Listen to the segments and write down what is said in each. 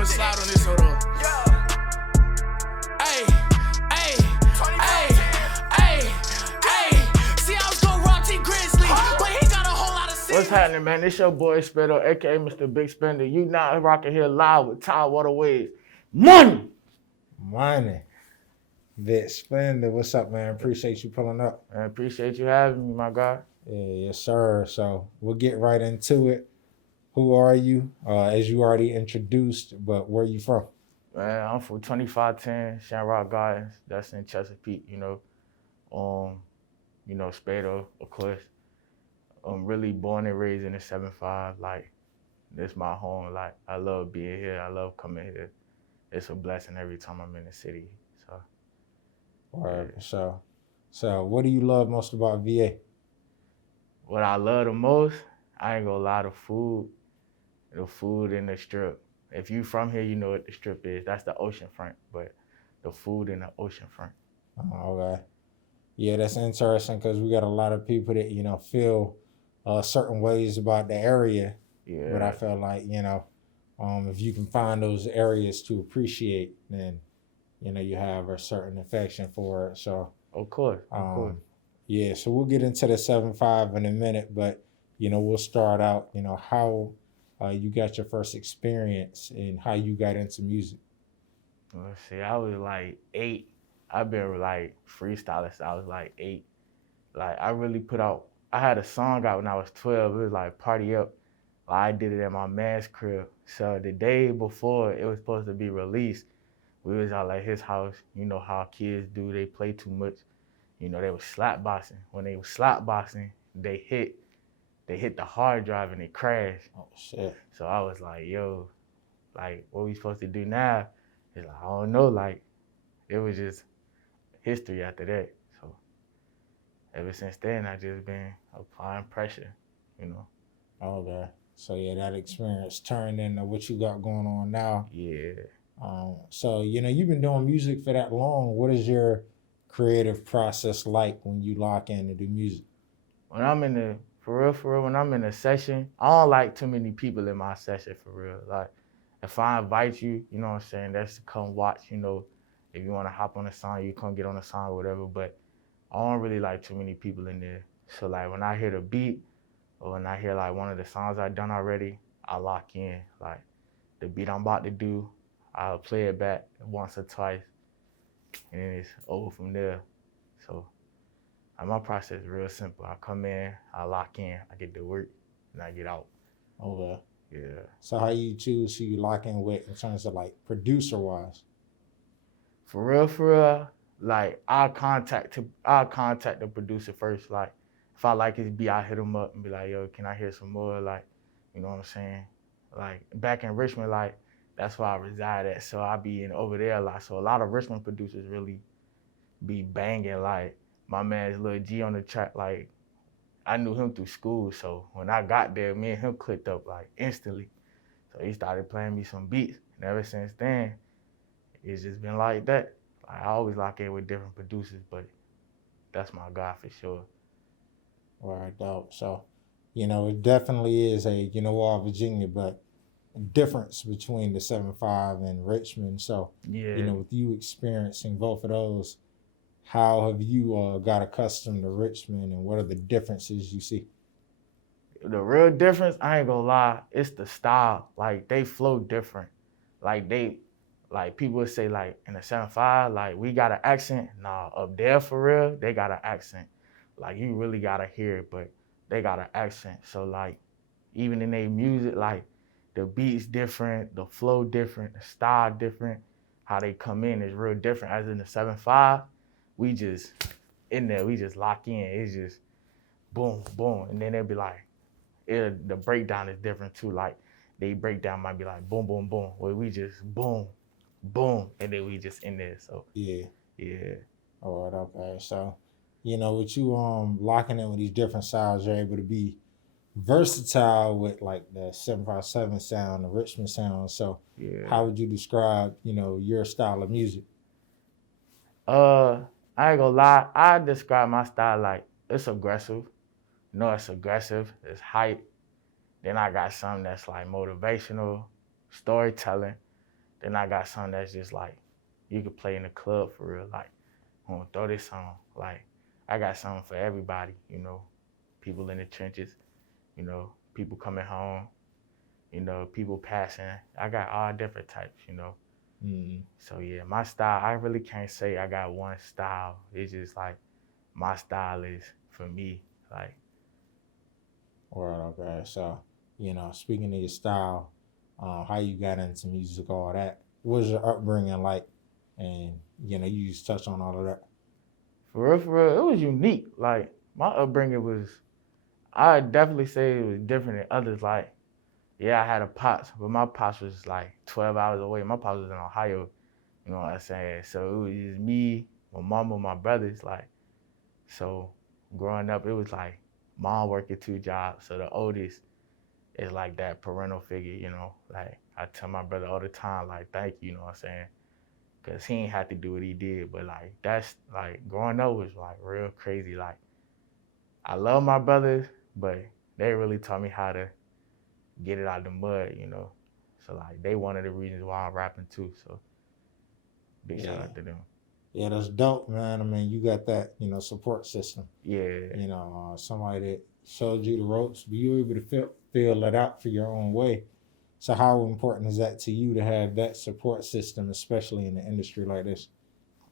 I'ma slide on this, hold on. Hey, hey, hey, hey, hey. See, I was gonna rock T Grizzly, but he got a whole lot of sense. What's happening, man? It's your boy Spittle, aka Mr. Big Spender. You now rocking here live with Ty Waterways. Money! Big Spender, what's up, man? Appreciate you pulling up. I appreciate you having me, my guy. Yeah, yes, sir. So we'll get right into it. Who are you? As you already introduced, but where you from? Man, I'm from 2510 Shamrock Gardens. That's in Chesapeake, you know. Spado, of course. I'm really born and raised in the 7-5. Like, this my home. Like, I love being here. I love coming here. It's a blessing every time I'm in the city. So. Right, yeah. So what do you love most about VA? What I love the most, I ain't gonna lie, the food in the strip. If you from here, you know what the strip is. That's the ocean front, but the food in the ocean front. Okay. Yeah, that's interesting because we got a lot of people that, feel certain ways about the area. Yeah. But I feel like, if you can find those areas to appreciate, then you have a certain affection for it. So of course. Yeah, so we'll get into the 7-5 in a minute, but we'll start out, how you got your first experience and how you got into music. Let's see, I was like 8. I've been like freestyling since I was like 8. Like I really I had a song out when I was 12. It was like Party Up. I did it at my man's crib. So the day before it was supposed to be released, we was out like his house. You know how kids do, they play too much. They was slap boxing. When they was slap boxing, they hit the hard drive and it crashed. Oh shit. So I was like, yo, like what we supposed to do now? It's like, I don't know, like it was just history after that. So ever since then I just been applying pressure, Okay. So yeah, that experience turned into what you got going on now. Yeah. So you've been doing music for that long. What is your creative process like when you lock in to do music? When I'm in when I'm in a session, I don't like too many people in my session for real. Like if I invite you, you know what I'm saying, that's to come watch, if you want to hop on a song, you come get on a song or whatever, but I don't really like too many people in there. So like when I hear the beat or when I hear like one of the songs I've done already, I lock in. Like the beat I'm about to do, I'll play it back once or twice and then it's over from there. So my process is real simple. I come in, I lock in, I get to work, and I get out. Okay. Yeah. So how you choose who you lock in with in terms of like producer-wise? For real, like I'll contact the producer first. Like if I like his beat, I hit him up and be like, yo, can I hear some more? Like, you know what I'm saying? Like back in Richmond, like that's where I reside at. So I be over there a lot. So a lot of Richmond producers really be banging. Like my man's Lil G on the track, like I knew him through school. So when I got there, me and him clicked up like instantly. So he started playing me some beats. And ever since then, it's just been like that. Like, I always lock in with different producers, but that's my guy for sure. All right, dope. So, it definitely is a, all Virginia, but a difference between the 7-5 and Richmond. So, yeah. With you experiencing both of those, how have you got accustomed to Richmond and what are the differences you see? The real difference, I ain't gonna lie, it's the style. Like they flow different. Like people would say like in the 7-5, like we got an accent. Nah, up there for real, they got an accent. Like you really gotta hear it, but they got an accent. So like even in their music, like the beats different, the flow different, the style different, how they come in is real different. As in the 7-5, we just in there, we just lock in. It's just boom, boom. And then they'll be like, the breakdown is different too. Like they breakdown might be like boom, boom, boom. Where we just boom, boom, and then we just in there. So yeah. All right, okay. So, with you locking in with these different styles, you're able to be versatile with like the 757 sound, the Richmond sound. So how would you describe, your style of music? I ain't gonna lie, I describe my style like it's aggressive. It's aggressive, it's hype. Then I got something that's like motivational, storytelling. Then I got something that's just like you could play in the club for real. Like, I'm gonna throw this on. Like, I got something for everybody, you know. People in the trenches, you know, people coming home, you know, people passing. I got all different types, you know. Mm. So yeah, my style, I really can't say I got one style. It's just like my style is for me. Like, Or okay, so speaking of your style, how you got into music, all that. What was your upbringing like? And you just touched on all of that. for real, it was unique. Like, my upbringing was, I definitely say it was different than others. Like, yeah, I had a pops, but my pops was like 12 hours away. My pops was in Ohio, you know what I'm saying? So it was just me, my mama, my brothers. Like, so growing up, it was like mom working 2 jobs. So the oldest is like that parental figure, you know? Like, I tell my brother all the time, like, thank you, you know what I'm saying? Because he ain't had to do what he did. But like, that's like, growing up was like real crazy. Like, I love my brothers, but they really taught me how to get it out of the mud, you know? So like, they one of the reasons why I'm rapping too. So big shout Yeah, out to them. yeah, that's dope, man. I mean, you got that support system. Yeah. Somebody that showed you the ropes, but you were able to feel it out for your own way. So how important is that to you to have that support system, especially in an industry like this?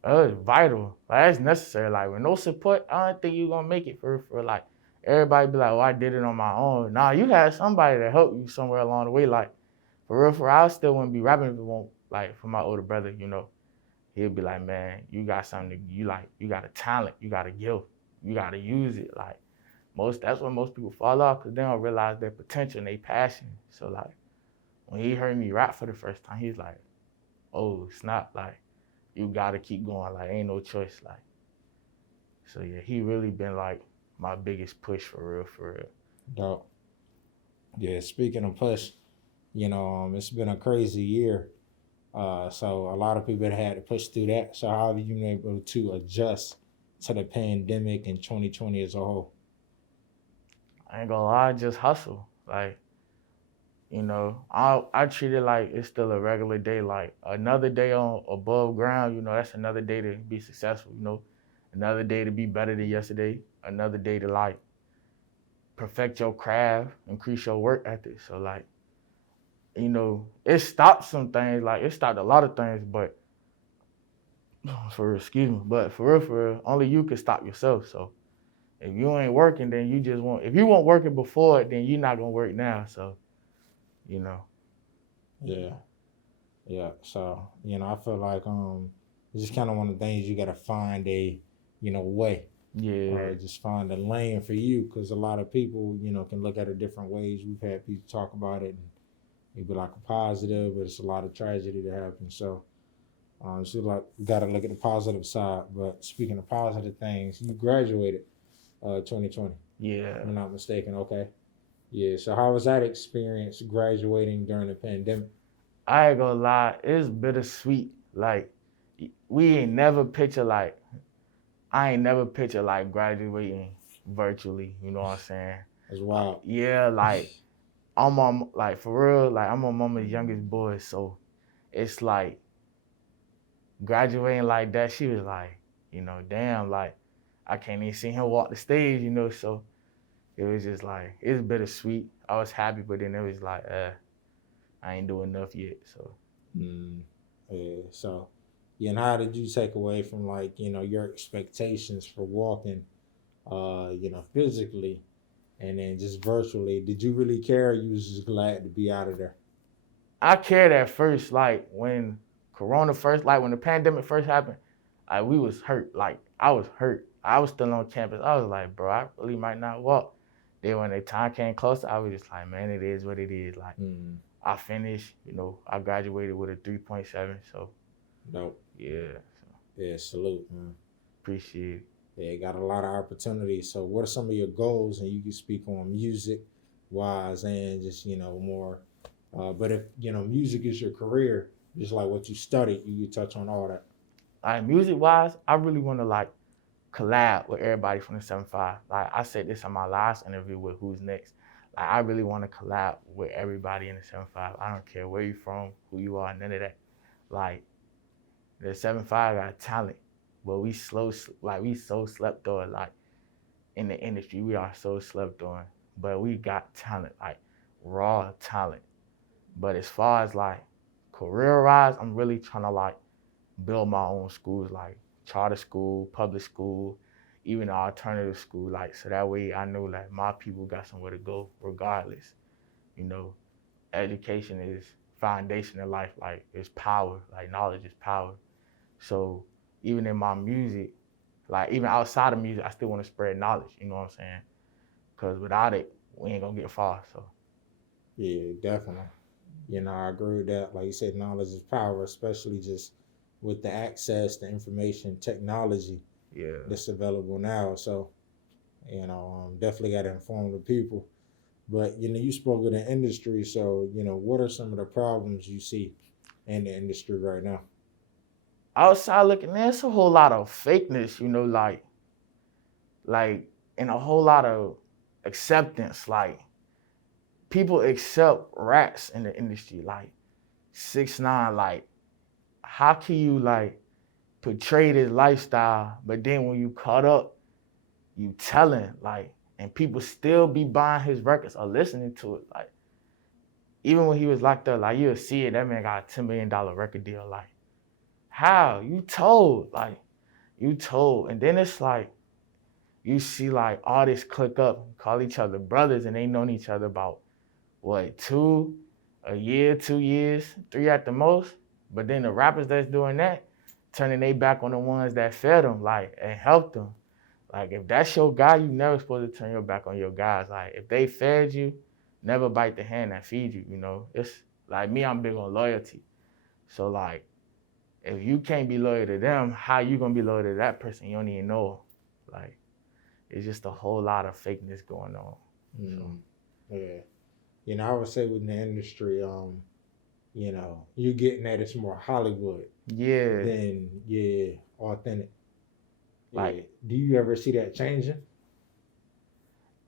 It's vital. Like, it's necessary. Like, with no support, I don't think you're gonna make it for like everybody be like, oh, I did it on my own. Nah, you had somebody to help you somewhere along the way. Like, for real, I still wouldn't be rapping if it won't, like, for my older brother, you know. He'll be like, man, you got something you like, you got a talent, you got a gift, you gotta use it. Like, that's when most people fall off because they don't realize their potential and their passion. So like, when he heard me rap for the first time, he's like, oh snap, like, you gotta keep going. Like, ain't no choice. Like, so yeah, he really been like my biggest push for real, for real. Dope. Yeah, speaking of push, it's been a crazy year. So a lot of people had to push through that. So how have you been able to adjust to the pandemic in 2020 as a whole? I ain't gonna lie, just hustle. Like, you know, I treat it like it's still a regular day. Like, another day on above ground, you know, that's another day to be successful, you know. Another day to be better than yesterday. Another day to like perfect your craft, increase your work ethic. So like, you know, it stopped some things, like it stopped a lot of things, but for real, only you can stop yourself. So if you ain't working, then you just won't. If you weren't working before, then you're not gonna work now. So, you know. Yeah, yeah. So I feel like it's just kind of one of the things you got to find a way, or Yeah. just find a lane for you, because a lot of people can look at it different ways. We've had people talk about it and it'd be like a positive, but it's a lot of tragedy that happens. So so like we got to look at the positive side. But speaking of positive things, you graduated 2020. Yeah. If I'm not mistaken. Okay. Yeah. So how was that experience graduating during the pandemic? I ain't gonna lie, it's bittersweet. Like, we ain't never picture like I ain't never picture like graduating virtually. You know what I'm saying? As wild. Yeah, like I'm on, like, for real, like I'm my mama's youngest boy, so it's like graduating like that. She was like, you know, damn, like I can't even see him walk the stage, you know. So it was just like it's bittersweet. I was happy, but then it was like, I ain't doing enough yet. So Mm, yeah. So, yeah. And how did you take away from like your expectations for walking, physically, and then just virtually? Did you really care? Or you was just glad to be out of there? I cared at first, like when Corona first, like when the pandemic first happened, like we was hurt. Like I was hurt. I was still on campus. I was like, bro, I really might not walk. Then when the time came closer, I was just like, man, it is what it is. Like, Mm, I finished, you know, I graduated with a 3.7. So no. yeah, so Yeah. Salute, man. appreciate it. Yeah, got a lot of opportunities. So, what are some of your goals? And you can speak on music wise and just more. But if music is your career, just like what you studied, you can touch on all that. Like, music wise, I really want to like collab with everybody from the 7-5. Like I said this on my last interview with Who's Next. Like, I really want to collab with everybody in the 7-5. I don't care where you from, who you are, none of that. Like the 7-5 got talent, but we slow, like we so slept on. Like in the industry, we are so slept on. But we got talent, like raw talent. But as far as like career wise, I'm really trying to like build my own schools, like charter school, public school, even alternative school, like so that way I know like my people got somewhere to go regardless. You know, education is foundation of life, like it's power, like knowledge is power. So even in my music, like even outside of music, I still want to spread knowledge, you know what I'm saying? Because without it, we ain't gonna get far. So Yeah, definitely. I agree with that. Like you said, knowledge is power, especially just with the access to information technology yeah. that's available now. So, definitely got to inform the people. But, you spoke of the industry. So, what are some of the problems you see in the industry right now? Outside looking in, it's a whole lot of fakeness, you know, like and a whole lot of acceptance. Like people accept rats in the industry, like 6ix9ine. Like how can you like portray this lifestyle, but then when you caught up, you telling like, and people still be buying his records or listening to it. Like even when he was locked up, like you'll see it. That man got a $10 million record deal. Like how you told, like you told, and then it's like you see like artists click up, call each other brothers, and they known each other about what, a year, 2 years, three at the most. But then the rappers that's doing that, turning their back on the ones that fed them, like, and helped them. Like, if that's your guy, you never supposed to turn your back on your guys. Like, if they fed you, never bite the hand that feeds you, you know? It's like me, I'm big on loyalty. So, like, if you can't be loyal to them, how you gonna be loyal to that person you don't even know? Like, it's just a whole lot of fakeness going on. So. Yeah. I would say within the industry, you're getting that it's more Hollywood Yeah. than authentic. Like, yeah. Do you ever see that changing?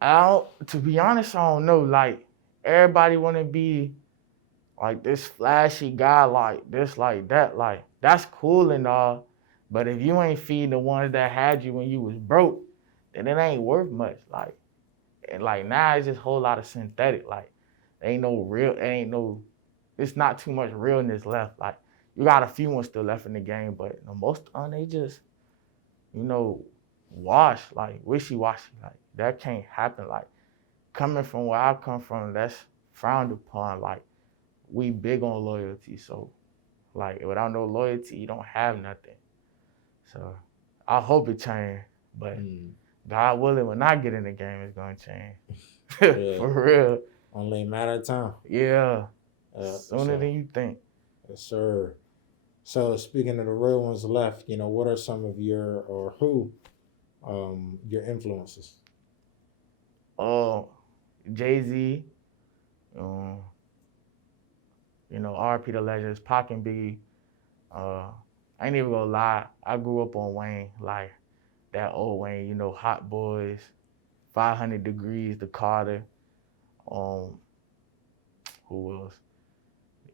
to be honest, I don't know. Like, everybody wanna be like this flashy guy, like this, like that. Like, that's cool and all. But if you ain't feeding the ones that had you when you was broke, then it ain't worth much. Like, and like now it's just a whole lot of synthetic. Like, it's not too much realness left. Like, you got a few ones still left in the game, but most of them, they just, you know, wash, like wishy-washy. Like, that can't happen. Like, coming from where I come from, that's frowned upon. Like, we big on loyalty. So, like, without no loyalty, you don't have nothing. So, I hope it change. But God willing, when I get in the game, it's gonna change. Yeah. For real. Only a matter of time. Yeah. Sooner than you think. Yes, sir. So speaking of the real ones left, what are some of your or who your influences? Jay-Z, R.P. the Legends, Pac and Biggie. I ain't even gonna lie, I grew up on Wayne, like that old Wayne, Hot Boys, 500 Degrees, The Carter, who else?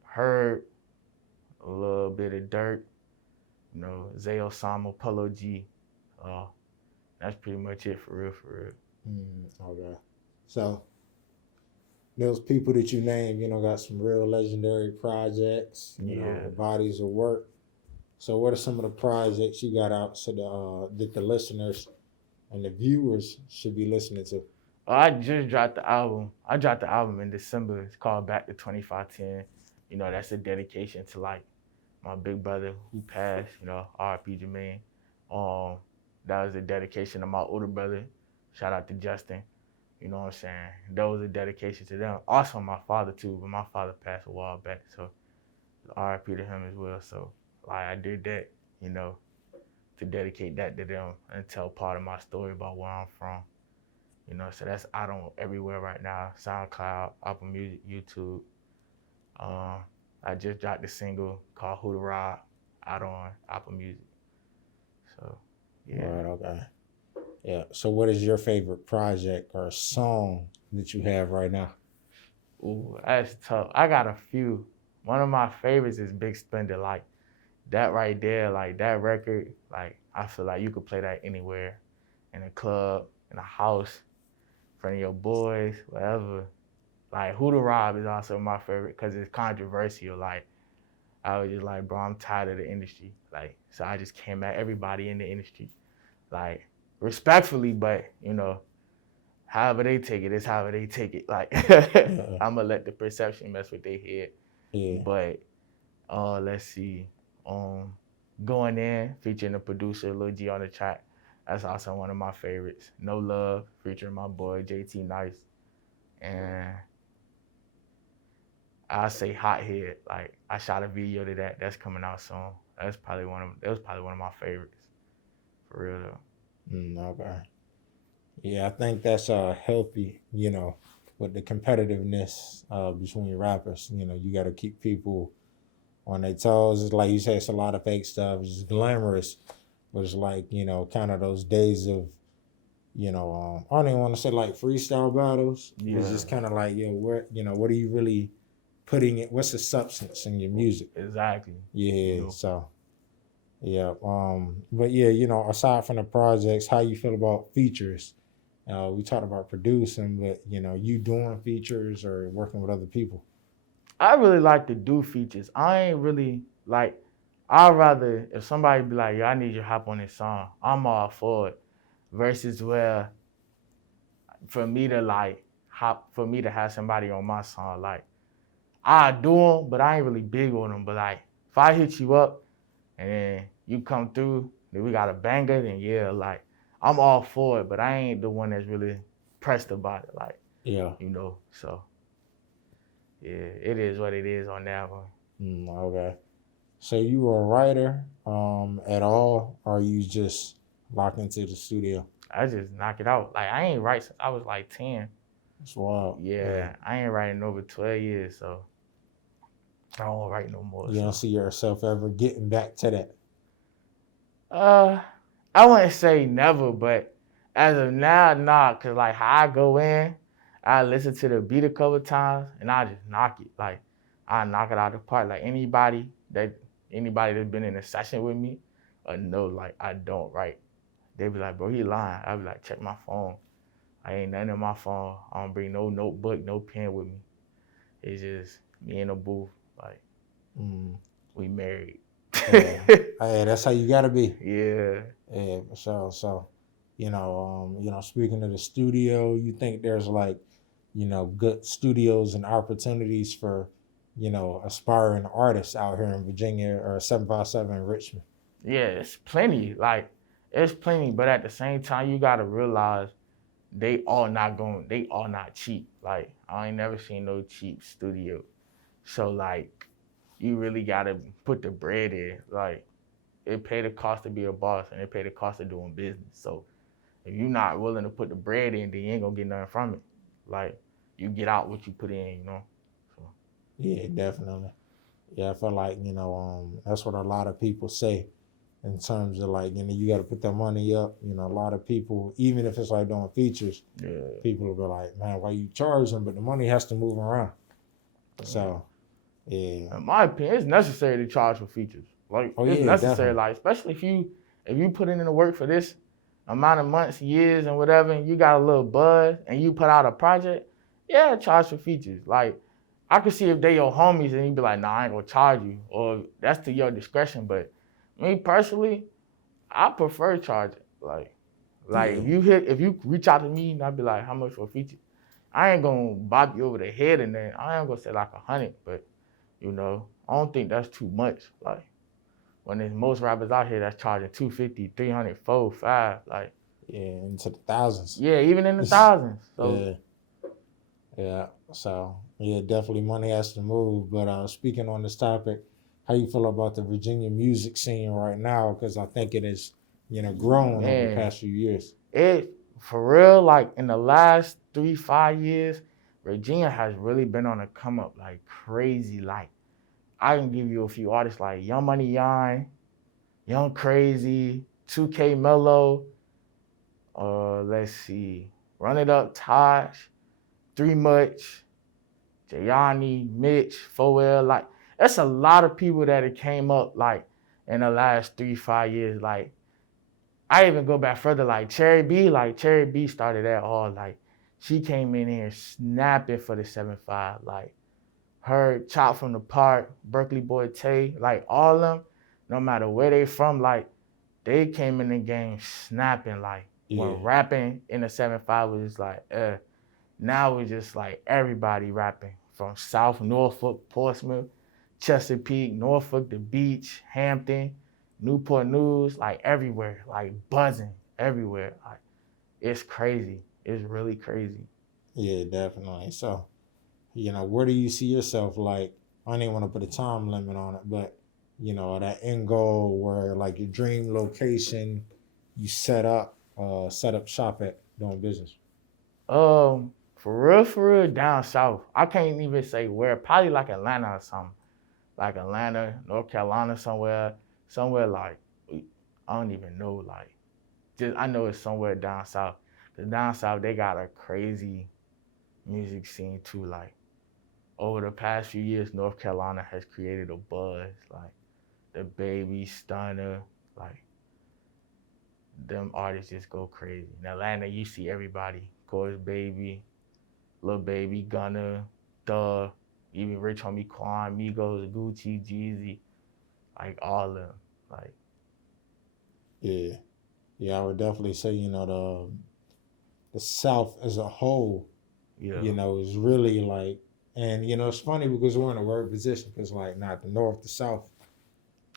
Herb, a little bit of Dirt, Zay Osama, Polo G. That's pretty much it for real. Okay. So those people that you named, got some real legendary projects, bodies of work. So what are some of the projects you got out so that the listeners and the viewers should be listening to? I just dropped the album. I dropped the album in December. It's called Back to 2510. That's a dedication to like my big brother who passed, R.P. Jermaine. That was a dedication to my older brother. Shout out to Justin. You know what I'm saying? That was a dedication to them. Also my father too, but my father passed a while back, so R.I.P. to him as well. So like I did that, to dedicate that to them and tell part of my story about where I'm from. So that's out on everywhere right now. SoundCloud, Apple Music, YouTube. I just dropped a single called Who to Rob out on Apple Music. So yeah. Right, okay. Yeah. So what is your favorite project or song that you have right now? Ooh, that's tough. I got a few. One of my favorites is Big Spender. Like, that right there, like that record, like I feel like you could play that anywhere, in a club, in a house, in front of your boys, whatever. Like Who to Rob is also my favorite because it's controversial. Like I was just like, bro, I'm tired of the industry. Like, so I just came at everybody in the industry, like respectfully, but however they take it is however they take it. Like Yeah. I'm gonna let the perception mess with their head. Yeah. But let's see. Um, Going in, featuring the producer Lil G on the track. That's also one of my favorites. No Love, featuring my boy JT Nice. And I say Hothead. Like I shot a video to that. That's coming out soon. That was probably one of my favorites. For real though. Okay. Yeah, I think that's healthy, with the competitiveness between rappers. You got to keep people on their toes. It's like you say, it's a lot of fake stuff. It's glamorous, but it's like, kind of those days of, I don't even want to say like freestyle battles. Yeah. It's just kind of like, what are you really putting it? What's the substance in your music? Exactly. Yeah. So, yeah. But yeah, aside from the projects, how you feel about features? We talked about producing, but you doing features or working with other people. I really like to do features. I ain't really like. I'd rather if somebody be like, "Yo, I need you to hop on this song." I'm all for it. Versus where for me to have somebody on my song, like I do them, but I ain't really big on them. But like if I hit you up and then you come through, then we got a banger, then yeah, like I'm all for it. But I ain't the one that's really pressed about it, like Yeah. So yeah, it is what it is on that one. Okay. So you were a writer at all, or you just locked into the studio? I just knock it out. Like I ain't write since I was like 10. That's wild. Yeah, I ain't writing over 12 years, so I don't write no more. You don't see yourself ever getting back to that? I wouldn't say never, but as of now, nah, cause like how I go in, I listen to the beat a couple times and I just knock it. Like I knock it out of the park. Like anybody that's been in a session with me, know like I don't write. They be like, bro, he lying. I be like, check my phone. I ain't nothing in my phone. I don't bring no notebook, no pen with me. It's just me in a booth. Like we married. Yeah. Hey, that's how you gotta be. Yeah. Yeah, for sure. So, speaking of the studio, you think there's like, good studios and opportunities for, aspiring artists out here in Virginia or 757 in Richmond? Yeah, it's plenty. Like, it's plenty, but at the same time, you gotta realize they all not cheap. Like, I ain't never seen no cheap studio. So like, you really gotta put the bread in. Like, it pay the cost to be a boss and it pay the cost of doing business. So if you're not willing to put the bread in, then you ain't gonna get nothing from it. Like, you get out what you put in, So. Yeah, definitely. Yeah, I feel like, that's what a lot of people say in terms of like, you got to put that money up. A lot of people, even if it's like doing features, people will be like, man, why you charge them? But the money has to move around. So, yeah. In my opinion, it's necessary to charge for features. Like, it's necessary. Definitely. Like, especially if you put in the work for this amount of months, years, and whatever, and you got a little buzz, and you put out a project, yeah, charge for features. Like, I could see if they your homies, and you be like, nah, I ain't gonna charge you, or that's to your discretion. But me personally, I prefer charging. Like if you reach out to me, and I be like, how much for a feature? I ain't gonna bob you over the head, and then I ain't gonna say like 100, but I don't think that's too much. Like, when there's most rappers out here that's charging 250, 300, 4, 5, like. Yeah, into the thousands. Yeah, even in the thousands. So. Yeah. So, yeah, definitely money has to move. But speaking on this topic, how you feel about the Virginia music scene right now? Because I think it has, grown over the past few years. For real, like in the last 3-5 years, Virginia has really been on a come up like crazy. Like, I can give you a few artists like Young Money Young Crazy, 2K Mello, let's see, Run It Up Tosh, 3 Much, Jayani, Mitch, 4L. Like, that's a lot of people that it came up like in the last 3-5 years. Like I even go back further, like Cherry B started that all. Like she came in here snapping for the 7-5. Like her Chop from the Park, Berkeley Boy Tay, like all of them, no matter where they from, like they came in the game snapping. Like when rapping in the 7-5 was just like, now it's just like everybody rapping from South Norfolk, Portsmouth, Chesapeake, Norfolk, the Beach, Hampton, Newport News, like everywhere, like buzzing everywhere. Like it's crazy. It's really crazy. Yeah, definitely. So, where do you see yourself? Like, I don't even want to put a time limit on it, but that end goal where like your dream location, you set up shop at doing business. For real, down south. I can't even say where. Probably like Atlanta or something. Like Atlanta, North Carolina, somewhere like I don't even know. Like, just I know it's somewhere down south. Cause down south they got a crazy music scene too. Like over the past few years, North Carolina has created a buzz. Like the Baby, Stunner, like them artists just go crazy. In Atlanta, you see everybody. Of course, Baby, Lil Baby, Gunna, Duh, even Rich Homie Quan, Migos, Gucci, Jeezy, like all of them. Like Yeah, yeah, I would definitely say the South as a whole, yeah, is really like, and it's funny because we're in a word position because like not the North, the South,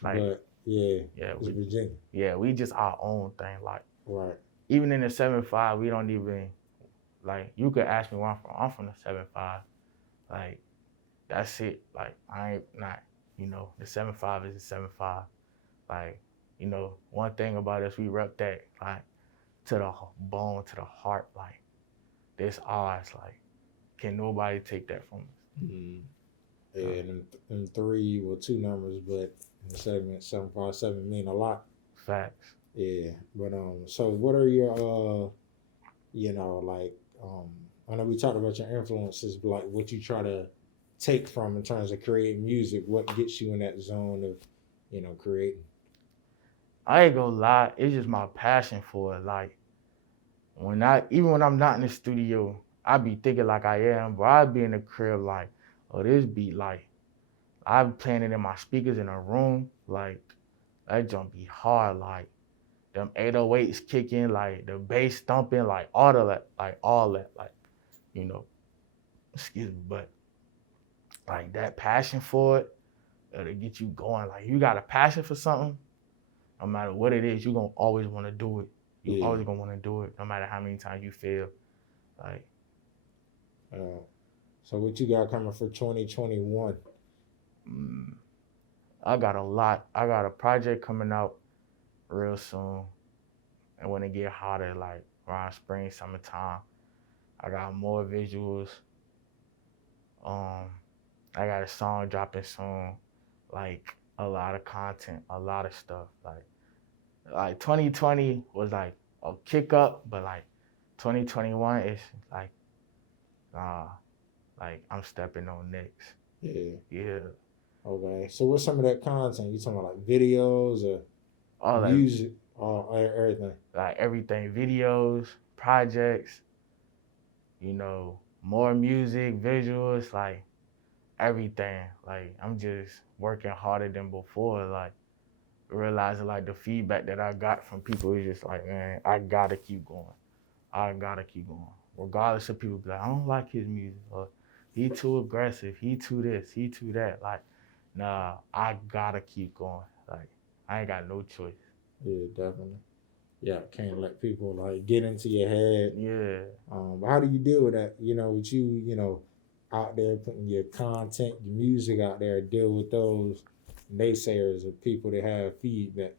like but yeah, yeah, it's Virginia, we just our own thing. Like right? even in the 7-5, we don't even like. You could ask me where I'm from. I'm from the 7-5. Like that's it. Like I ain't not. The 7-5 is the 7-5. Like one thing about us, we rep that like to the bone, to the heart. Like this ours. Like can nobody take that from us? Mm. Yeah, and three were two numbers, but in the segment 757 mean a lot. Facts. Yeah, but so what are your like I know we talked about your influences, but like what you try to take from in terms of creating music, what gets you in that zone of creating. I ain't gonna lie, it's just my passion for it. Like even when I'm not in the studio, I be thinking like I am, but I be in the crib like, oh, this beat like I'm playing it in my speakers in a room, like that jump be hard, like them 808s kicking, like the bass thumping, like all that, like you know, excuse me, but like that passion for it, it'll get you going. Like you got a passion for something, no matter what it is, you're gonna always want to do it. You Yeah. always gonna want to do it, no matter how many times you fail. Like, so what you got coming for 2021? mm, I got a lot. I got a project coming out real soon, and when it get hotter, like around spring, summertime, I got more visuals. Um, I got a song dropping soon, like a lot of content, a lot of stuff. Like 2020 was like a kick up, but like 2021 is like nah, like I'm stepping on next. Yeah. Yeah. Okay. So what's some of that content? You talking about like videos or All that, music or everything? like everything, videos, projects, more music, visuals, like everything. Like I'm just working harder than before. Like realizing like the feedback that I got from people is just like, man, I gotta keep going. I gotta keep going. Regardless of people be like, I don't like his music, or he too aggressive, he too this, he too that. Like, nah, I gotta keep going. Like, I ain't got no choice. Yeah, definitely. Yeah, can't let people like get into your head. Yeah. But how do you deal with that? With you, out there putting your content, your music out there, deal with those naysayers or people that have feedback.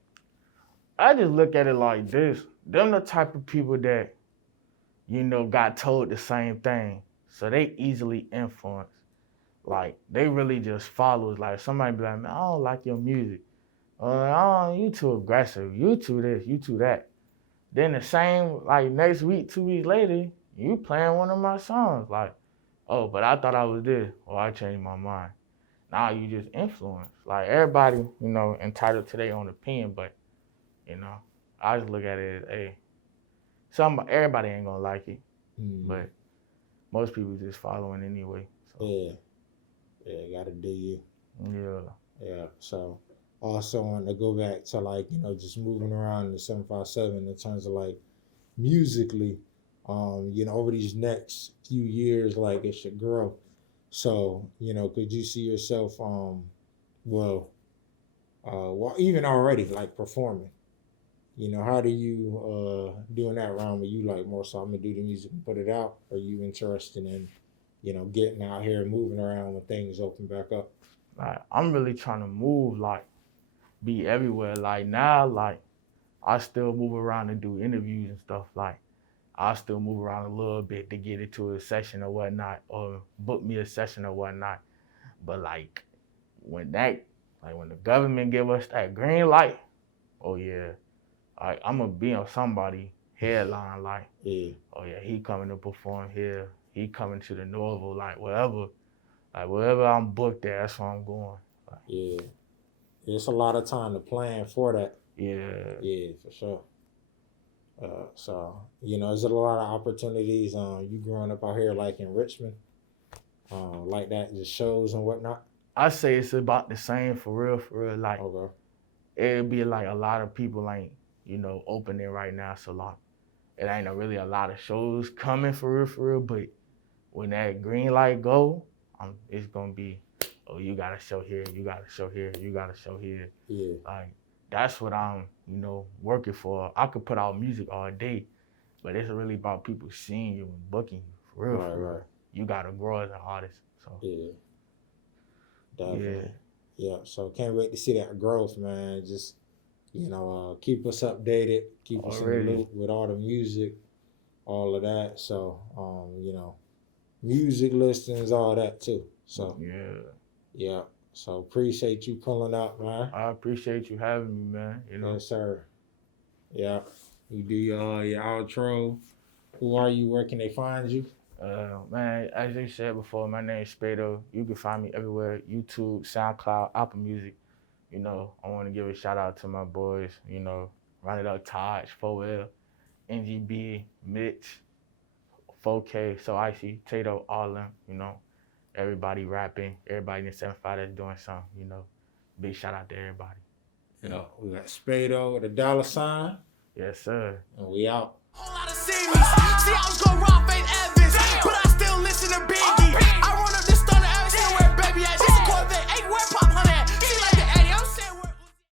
I just look at it like this. Them the type of people that, got told the same thing. So they easily influenced. Like, they really just follows. Like, somebody be like, man, I don't like your music. Oh, you too aggressive. You too this, you too that. Then the same, like next week, 2 weeks later, you playing one of my songs. Like, oh, but I thought I was this. Well, I changed my mind. Now you just influence. Like everybody, you know, entitled to their own opinion, but you know, I just look at it as, hey, everybody ain't gonna like it, but most people just following anyway. So. Yeah, gotta do you. Yeah. So also want to go back to like, you know, just moving around the 757 in terms of like musically, you know, over these next few years, like it should grow. So, you know, could you see yourself, well, even already like performing? You know, how do you doing that round where you like more so I'm gonna do the music and put it out? Or are you interested in, you know, getting out here and moving around when things open back up? Like I'm really trying to move, like be everywhere. Like now, like I still move around and do interviews and stuff. Like I still move around a little bit to get into a session or whatnot, or book me a session or whatnot. But like when the government give us that green light, oh yeah, like I'm gonna be on somebody headline. Like, oh yeah, he coming to perform here. He coming to the Norval, like wherever I'm booked at, that's where I'm going. Like, yeah, it's a lot of time to plan for that. Yeah, for sure. So you know, is it a lot of opportunities? You growing up out here, like in Richmond, like that, just shows and whatnot. I say it's about the same for real. Like, okay. It'd be like a lot of people ain't, you know, opening right now, so like it ain't really a lot of shows coming for real. But when that green light go, it's gonna be, oh, you got a show here, you got a show here, you got a show here. Yeah. Like that's what I'm, you know, working for. I could put out music all day, but it's really about people seeing you and booking you for real. Right. You gotta grow as an artist. So yeah, definitely. Yeah. So can't wait to see that growth, man. Just, you know, keep us updated, keep us in the loop with all the music, all of that. So, you know, music listings, all that too. So yeah. So appreciate you pulling up, man. I appreciate you having me, man. You know. Yes, sir. Yeah. You do your outro. Who are you? Where can they find you? Man, as you said before, my name is Pado. You can find me everywhere: YouTube, SoundCloud, Apple Music. You know, I want to give a shout out to my boys. You know, Run It Up, Taj, 4L, NGB, Mitch, 4K, So Icy, Tato, all of them. You know, everybody rapping, everybody in the 7-5 that's doing something. You know, big shout out to everybody. Yeah, we got Spado with a $. Yes, sir. And we out. Whole lot of series. See, I was gonna rob Faith Evans, but I still listen to Biggie. I run up this thunder every single where baby at. This a Corvette, 8 where pop 100